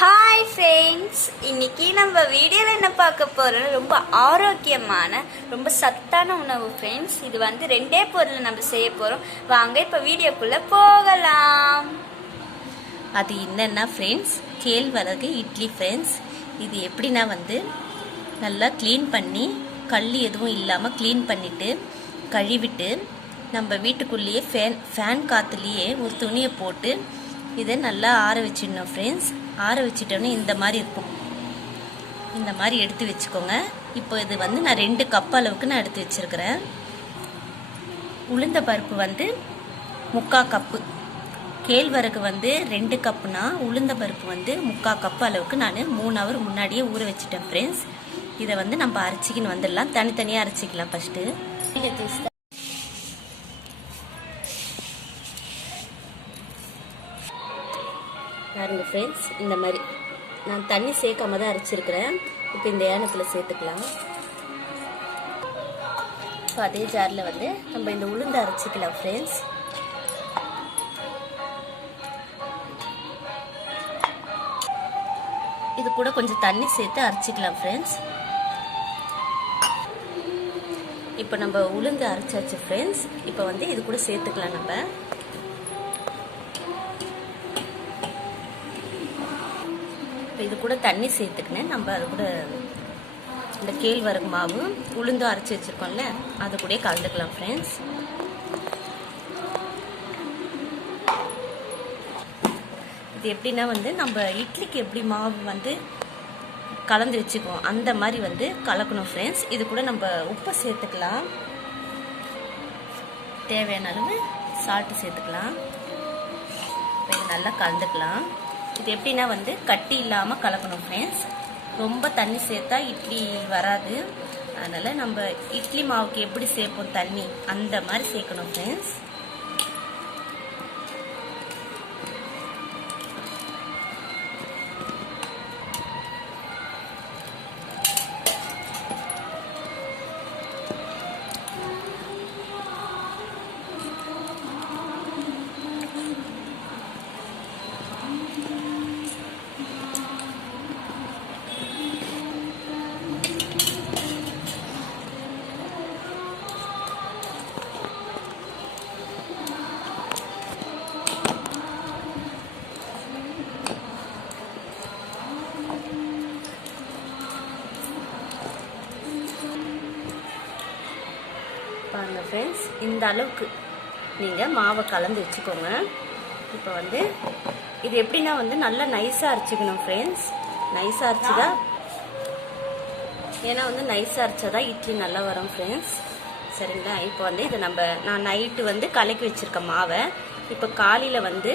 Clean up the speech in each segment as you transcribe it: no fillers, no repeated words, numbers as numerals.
Hi friends, இன்னைக்கு நம்ம வீடியோவில் என்ன பார்க்க போகிறோம், ரொம்ப ஆரோக்கியமான ரொம்ப சத்தான உணவு ஃப்ரெண்ட்ஸ். இது வந்து ரெண்டே பொருள் நம்ம செய்ய போகிறோம். வாங்க இப்போ வீடியோக்குள்ளே போகலாம். அது என்னென்னா ஃப்ரெண்ட்ஸ், கேழ்வரகு இட்லி ஃப்ரெண்ட்ஸ். இது எப்படின்னா வந்து நல்லா க்ளீன் பண்ணி கல் எதுவும் இல்லாமல் க்ளீன் பண்ணிவிட்டு கழுவிட்டு நம்ம வீட்டுக்குள்ளேயே ஃபேன் காற்றுலேயே ஒரு துணியை போட்டு இதை நல்லா ஆற வச்சிடணும் ஃப்ரெண்ட்ஸ். ஆற வச்சிட்டோன்னே இந்த மாதிரி இருக்கும். இந்த மாதிரி எடுத்து வச்சுக்கோங்க. இப்போ இது வந்து நான் 2 கப் அளவுக்கு நான் எடுத்து வச்சுருக்கிறேன். உளுந்த பருப்பு வந்து 3/4 கப்பு, கேழ்வரகு வந்து 2 கப்புனா உளுந்த பருப்பு வந்து 3/4 கப்பு அளவுக்கு நான் 3 ஹவர் முன்னாடியே ஊற வச்சுட்டேன் ஃப்ரெண்ட்ஸ். இதை வந்து நம்ம அரைச்சிக்கின்னு வந்துடலாம். தனித்தனியாக அரைச்சிக்கலாம் ஃபஸ்ட்டு. பாருங்க ஃப்ரெண்ட்ஸ், இந்த மாதிரி நான் தண்ணி சேர்க்காம தான் அரைச்சிருக்கிறேன். இப்போ இந்த ஏனத்தில் சேர்த்துக்கலாம். இப்போ அதே ஜாரில் வந்து நம்ம இந்த உளுந்து அரைச்சிக்கலாம் ஃப்ரெண்ட்ஸ். இது கூட கொஞ்சம் தண்ணி சேர்த்து அரைச்சிக்கலாம் ஃப்ரெண்ட்ஸ். இப்போ நம்ம உளுந்து அரைச்சாச்சு ஃப்ரெண்ட்ஸ். இப்போ வந்து இது கூட சேர்த்துக்கலாம். நம்ம இது கூட தண்ணி சேர்த்துக்கினேன். நம்ம அது கூட இந்த கேழ்வரகு மாவு உளுந்தும் அரைச்சி வச்சுருக்கோம்ல, அது கூட கலந்துக்கலாம் ஃப்ரெண்ட்ஸ். இது எப்படின்னா வந்து நம்ம இட்லிக்கு எப்படி மாவு வந்து கலந்து வச்சுக்குவோம் அந்த மாதிரி வந்து கலக்கணும் ஃப்ரெண்ட்ஸ். இது கூட நம்ம உப்பு சேர்த்துக்கலாம். தேவையான அளவு சால்ட்டு சேர்த்துக்கலாம். இது நல்லா கலந்துக்கலாம். இது எப்படின்னா வந்து கட்டி இல்லாமல் கலக்கணும் ஃப்ரெண்ட்ஸ். ரொம்ப தண்ணி சேர்த்தா இட்லி வராது. அதனால் நம்ம இட்லி மாவுக்கு எப்படி சேர்ப்போம் தண்ணி, அந்த மாதிரி சேர்க்கணும் ஃப்ரெண்ட்ஸ். பாருங்க ஃப்ரெண்ட்ஸ், இந்த அளவுக்கு நீங்கள் மாவை கலந்து வச்சுக்கோங்க. இப்போ வந்து இது எப்படின்னா வந்து நல்லா நைஸாக அரைச்சிக்கணும் ஃப்ரெண்ட்ஸ். நைஸாக அரைச்சிதான், ஏன்னா வந்து நைஸாக அரைச்சாதான் இட்லி நல்லா வரும் ஃப்ரெண்ட்ஸ். சரிங்களா? இப்போ வந்து இதை நான் நைட்டு வந்து கலக்கி வச்சுருக்கேன் மாவை. இப்போ காலையில் வந்து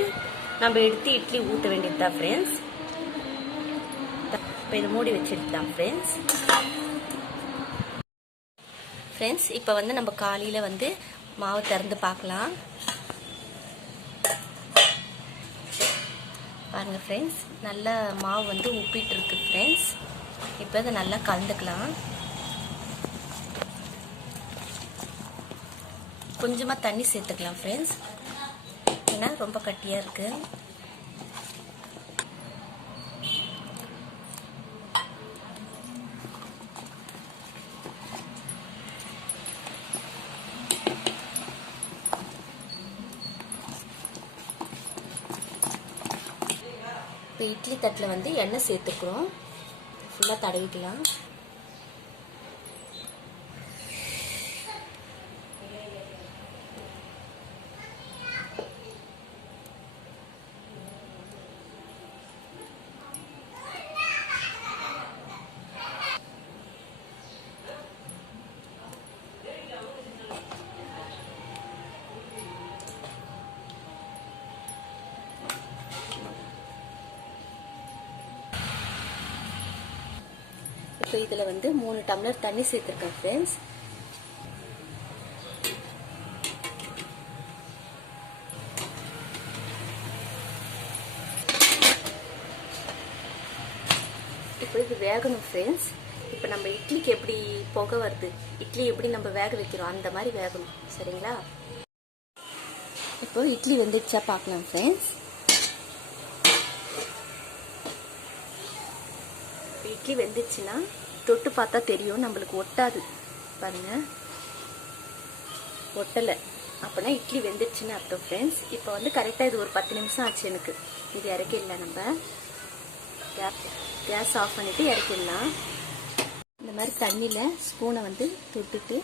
நம்ம எடுத்து இட்லி ஊற்ற வேண்டியது தான் ஃப்ரெண்ட்ஸ். இப்போ இதை மூடி வச்சுருக்கலாம் ஃப்ரெண்ட்ஸ். ஃப்ரெண்ட்ஸ், இப்போ வந்து நம்ம காலையில் வந்து மாவு திறந்து பார்க்கலாம். பாருங்கள் ஃப்ரெண்ட்ஸ், நல்லா மாவு வந்து உப்பிட்டு இருக்கு ஃப்ரெண்ட்ஸ். இப்போ இதை நல்லா கலந்துக்கலாம். கொஞ்சமாக தண்ணி சேர்த்துக்கலாம் ஃப்ரெண்ட்ஸ், ஏன்னா ரொம்ப கட்டியாக இருக்குது. இப்போ இட்லி தட்டில் வந்து எண்ணெய் சேர்த்துக்கிறோம். ஃபுல்லாக தடவிக்கலாம். இப்போ இதில் வந்து 3 டம்ளர் தண்ணி சேர்த்துருக்கேன் ஃப்ரெண்ட்ஸ். இப்போ இது வேகணும் ஃப்ரெண்ட்ஸ். இப்போ நம்ம இட்லிக்கு எப்படி புகை வருது, இட்லி எப்படி நம்ம வேக வைக்கிறோம் அந்த மாதிரி வேகணும். சரிங்களா? இப்போ இட்லி வெந்துடுச்சா பார்க்கலாம் ஃப்ரெண்ட்ஸ். இட்லி வெந்துச்சுன்னா தொட்டு பார்த்தா தெரியும், நம்மளுக்கு ஒட்டாது பாருங்க, ஒட்டலை அப்படின்னா இட்லி வெந்துச்சுன்னு அர்த்தம் ஃப்ரெண்ட்ஸ். இப்போ வந்து கரெக்டாக இது ஒரு 10 நிமிஷம் ஆச்சு எனக்கு. இது இறக்கிடலாம், நம்ம கேஸ் ஆஃப் பண்ணிவிட்டு இறக்கிடலாம். இந்த மாதிரி தண்ணியில் ஸ்பூனை வந்து தொட்டுட்டு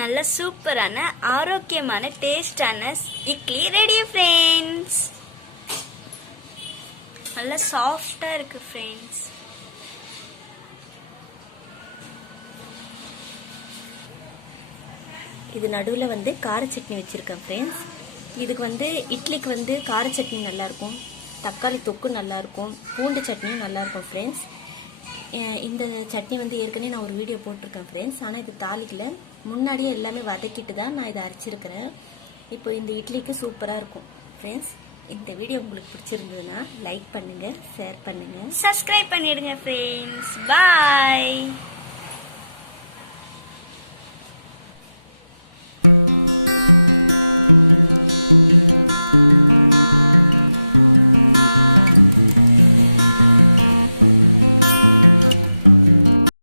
நல்ல சூப்பரான ஆரோக்கியமான டேஸ்டான இட்லி ரெடி ஃப்ரெண்ட்ஸ். நல்லா சாஃப்டா இருக்கு ஃப்ரெண்ட்ஸ். இது நடுவில் வந்து கார சட்னி வச்சுருக்கேன் ஃப்ரெண்ட்ஸ். இதுக்கு வந்து இட்லிக்கு வந்து கார சட்னி நல்லாயிருக்கும், தக்காளி தொக்கு நல்லாயிருக்கும், பூண்டு சட்னியும் நல்லாயிருக்கும் ஃப்ரெண்ட்ஸ். இந்த சட்னி வந்து ஏற்கனவே நான் ஒரு வீடியோ போட்டிருக்கேன் ஃப்ரெண்ட்ஸ். ஆனால் இது தாளிக்கல, முன்னாடியே எல்லாமே வதக்கிட்டு தான் நான் இதை அரைச்சிருக்கிறேன். இப்போ இந்த இட்லிக்கு சூப்பராக இருக்கும் ஃப்ரெண்ட்ஸ். இந்த வீடியோ உங்களுக்கு பிடிச்சிருந்ததுன்னா லைக் பண்ணுங்கள், ஷேர் பண்ணுங்கள், சப்ஸ்கிரைப் பண்ணிடுங்க ஃப்ரெண்ட்ஸ். பாய்.